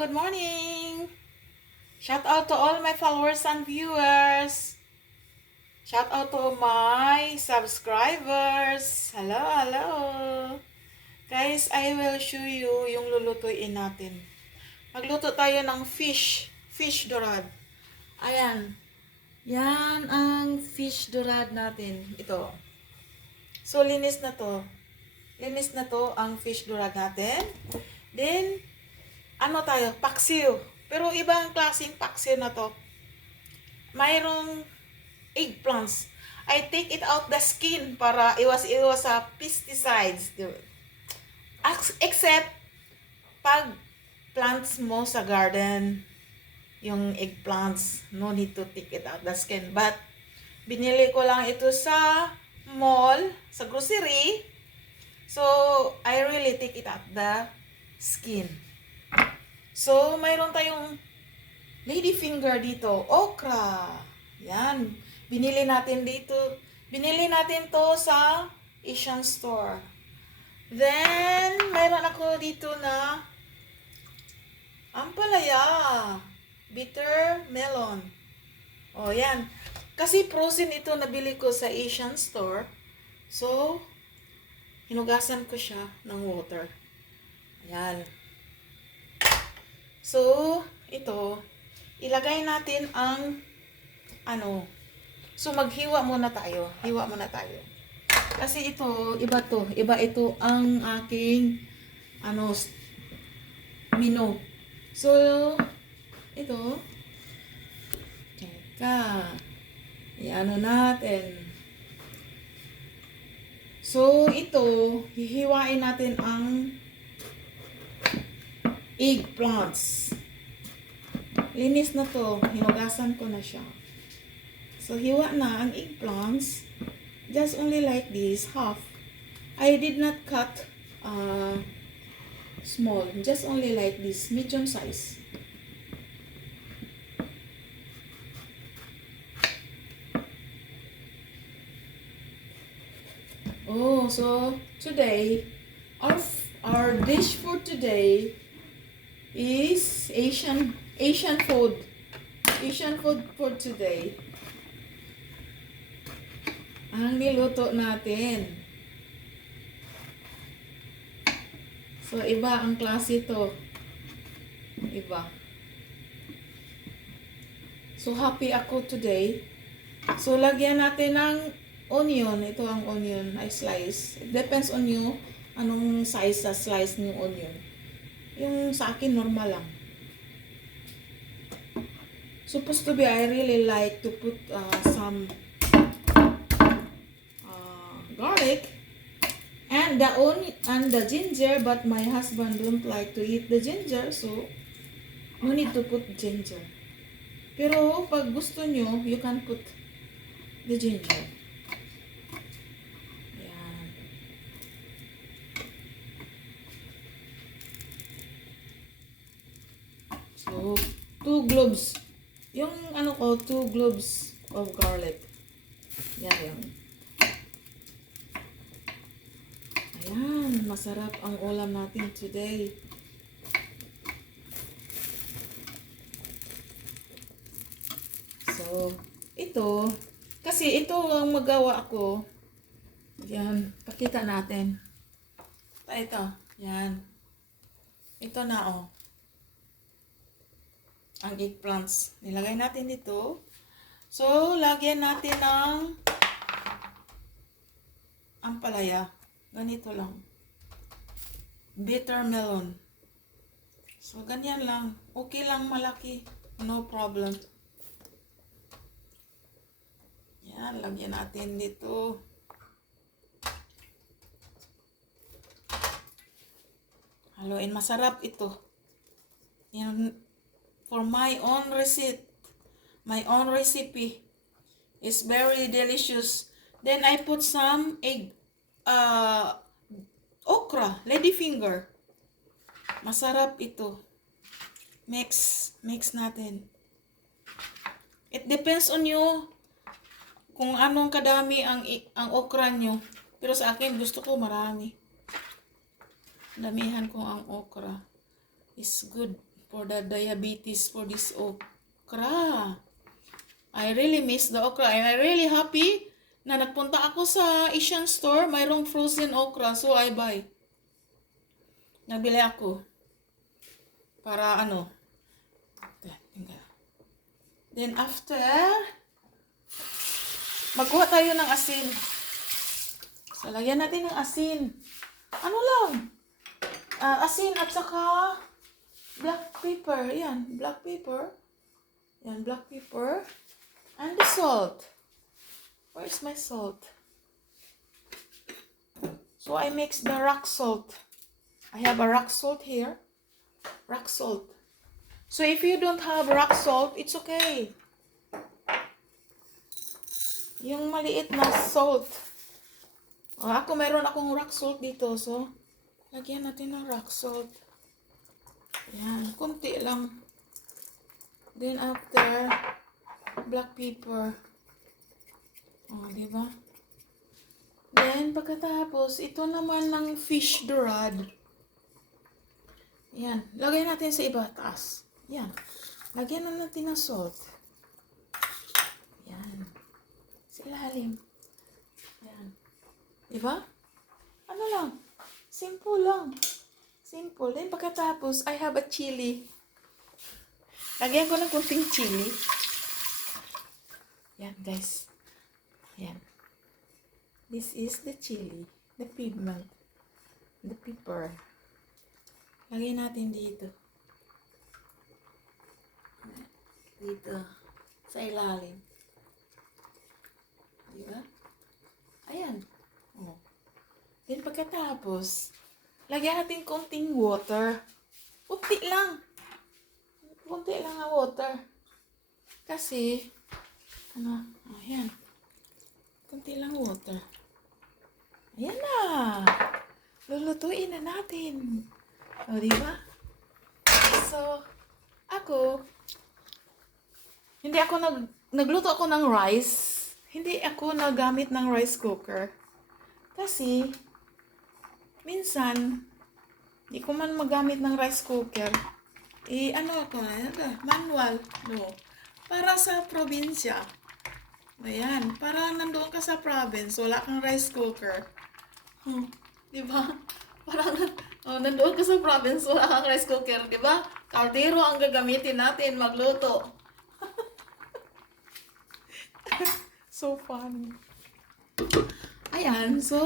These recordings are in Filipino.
good morning. Shout out to all my followers and viewers. Shout out to my subscribers. Hello, hello. Guys, I will show you yung lulutuin natin. Magluto tayo ng fish dorad. Ayan. Yan ang fish dorad natin. Ito. So, linis na to. Linis na to ang fish dorad natin. Then, ano tayo? Paksiw. Pero ibang klaseng paksiw na to. Mayroong eggplants. I take it out the skin para iwas sa pesticides. Except, pag plants mo sa garden, yung eggplants, no need to take it out the skin. But, binili ko lang ito sa mall, sa grocery. So, I really take it out the skin. So, mayroon tayong ladyfinger dito, okra. Yan. Binili natin dito. Binili natin to sa Asian store. Then, mayroon ako dito na ampalaya. Bitter melon. O, yan. Kasi frozen ito nabili ko sa Asian store. So, hinugasan ko siya ng water. Ayan. So, ito, ilagay natin ang, so maghiwa muna tayo. Hiwa muna tayo. Kasi ito, iba to. Iba ito ang aking, menu. So, ito, teka, iano natin. So, ito, hihiwain natin ang eggplants. Linis na to. Hinugasan ko na siya. So, hiwa na ang eggplants. Just only like this, half. I did not cut small. Just only like this, medium size. Oh, so today, our dish for today is Asian food. Asian food for today. Ang niluto natin. So, iba ang klase to. Iba. So, happy ako today. So, lagyan natin ng onion. Ito ang onion. I slice. It depends on you. Anong size sa slice ng onion. Yung sa akin, normal lang. Supposed to be, I really like to put some garlic and the onion and the ginger, but my husband don't like to eat the ginger, so no need to put ginger. Pero pag gusto nyo, you can put the ginger. Ayan. So, 2 cloves. Yung 2 cloves of garlic. Yan. Ayan, masarap ang ulam natin today. So, ito, kasi ito ang magawa ako. Yan, pakita natin. Ito, yan. Ito na, ang eggplants. Nilagay natin dito. So, lagyan natin ng ampalaya. Ganito lang. Bitter melon. So, ganyan lang. Okay lang malaki. No problem. Yan, lagyan natin dito. Haluin. Masarap ito. Yan. For my own recipe is very delicious. Then I put some okra, ladyfinger. Masarap ito. Mix natin. It depends on you kung anong kadami ang okra nyo. Pero sa akin gusto ko marami. Damihan ko ang okra. Is good for the diabetes for this okra. I really miss the okra. And I'm really happy na nagpunta ako sa Asian store. Mayroong frozen okra. So, I buy. Nabili ako. Para ano. Then, after, magkuha tayo ng asin. So, lagyan natin ng asin. Ano lang? Asin at saka black pepper. Yan, black pepper. Yan, black pepper. And the salt. Where's my salt? So, I mix the rock salt. I have a rock salt here. Rock salt. So, if you don't have rock salt, it's okay. Yung maliit na salt. Ako, meron akong rock salt dito. So, lagyan natin ng rock salt. Yan, kunti lang. Then, after, black pepper. Diba? Then, pagkatapos, ito naman ng fish dorad. Yan. Lagay natin sa iba, taas. Yan. Lagyan na natin ng salt. Yan. Sa ilalim. Yan. Diba? Ano lang? Simple lang. Simple. Then, pagkatapos, I have a chili. Lagyan ko ng kunting chili. Yan, guys. Yan. This is the chili. The pigment. The pepper. Lagay natin dito. Dito. Sa ilalim. Diba? Ayan. Oh. Then pagkatapos, lagyan natin konting water. Kunti lang. Kunti lang ang water. Kasi, ayan. Kunti lang water. Ayan na. Lulutuin na natin. Diba? So, nagluto ako ng rice. Hindi ako nagamit ng rice cooker. Kasi, minsan, di ko man magamit ng rice cooker. Manual. No. Para sa probinsya. Ayan, para nandoon ka sa province, wala kang rice cooker. Diba? Parang, nandoon ka sa province, wala kang rice cooker, diba? Kaldero ang gagamitin natin magluto. So funny. Ayan, so,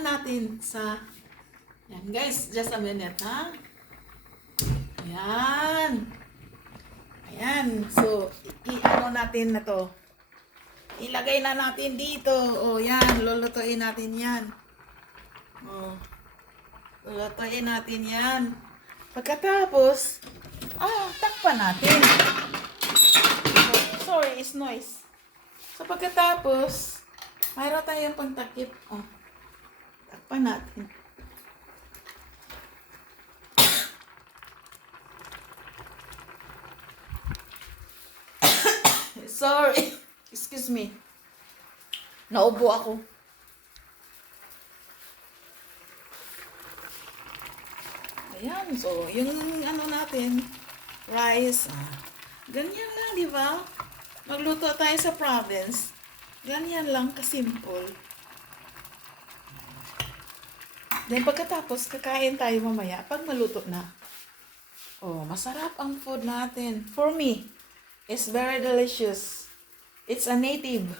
natin sa, yan guys, just a minute, ha? Ayan. Ayan, so, natin na to. Ilagay na natin dito. Yan, lulutuin natin yan. Lulutuin natin yan. Pagkatapos, takpan natin. Sorry, it's noise. So, pagkatapos, mayroon tayong pangtakip. Takpan natin. Sorry. Excuse me. Naubo ako. Ayan. So, yung natin, rice. Ganyan lang, di ba? Magluto tayo sa province. Ganyan lang, kasimple. Then, pagkatapos, kakain tayo mamaya pag maluto na. Masarap ang food natin. For me, it's very delicious. It's a native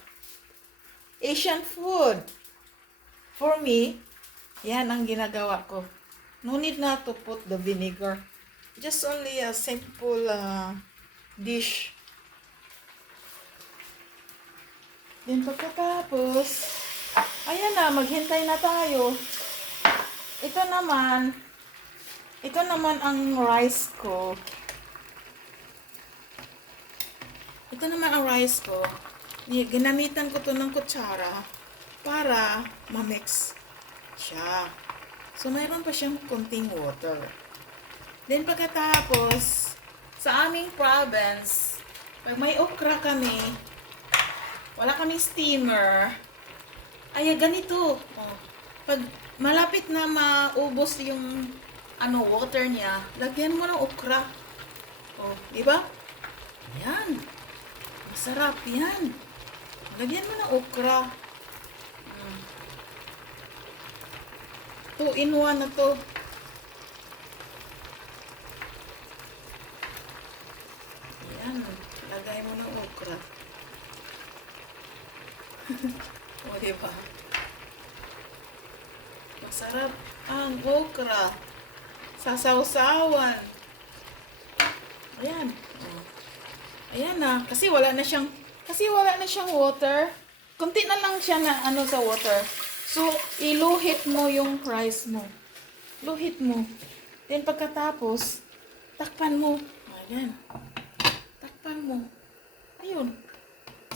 Asian food. For me, yan ang ginagawa ko. No need na to put the vinegar. Just only a simple dish. Then pagkatapos, ayan na, maghintay na tayo. Ito naman ang rice ko. Ito naman ang rice ko. Ginamitan ko to ng kutsara para ma-mix siya. So, mayroon pa siyang konting water. Then, pagkatapos, sa aming province, pag may okra kami, wala kaming steamer, ay ganito. Pag malapit na maubos yung water niya, lagyan mo ng okra. Oh, di ba? Yan. Masarap yan. Lagyan mo ng okra. 2 in 1 na to. Yan. Lagay mo ng okra. O, diba? Masarap ang okra. Sasawsawan. Ayan. O. Ayan na. Kasi wala na siyang water. Kunti na lang siya na sa water. So, iluhit mo yung rice mo. Luhit mo. Then, pagkatapos, takpan mo. Ayan. Takpan mo. Ayun.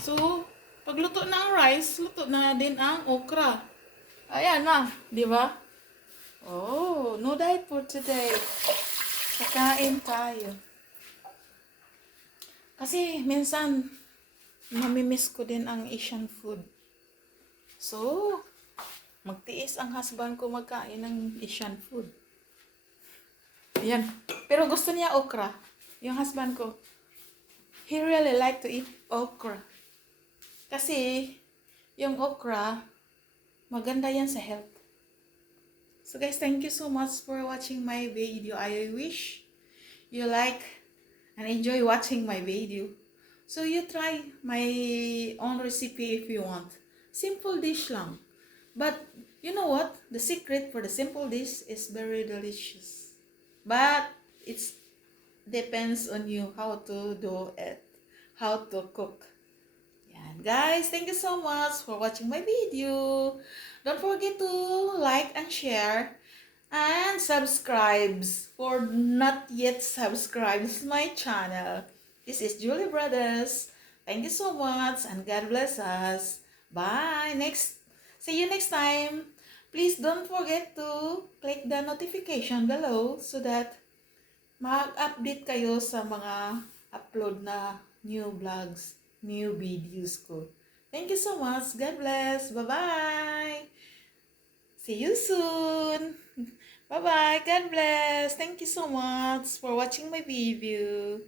So, pag luto na ang rice, luto na din ang okra. Ayan na. Di ba? Oh, no diet for today. Kakain tayo. Kasi, minsan, mamimiss ko din ang Asian food. So, magtiis ang husband ko magkain ng Asian food. Yan. Pero gusto niya okra. Yung husband ko. He really like to eat okra. Kasi, yung okra, maganda yan sa health. So guys, thank you so much for watching my video. I wish you like and enjoy watching my video. So you try my own recipe if you want. Simple dish lang. But you know what? The secret for the simple dish is very delicious. But it depends on you how to do it, how to cook. Yan. Guys, thank you so much for watching my video. Don't forget to like and share and subscribe for not yet subscribed my channel. This is Julie Brothers. Thank you so much and God bless us. Bye. See you next time. Please don't forget to click the notification below so that mag-update kayo sa mga upload na new vlogs, new videos ko. Thank you so much. God bless. Bye-bye. See you soon. Bye-bye. God bless. Thank you so much for watching my video.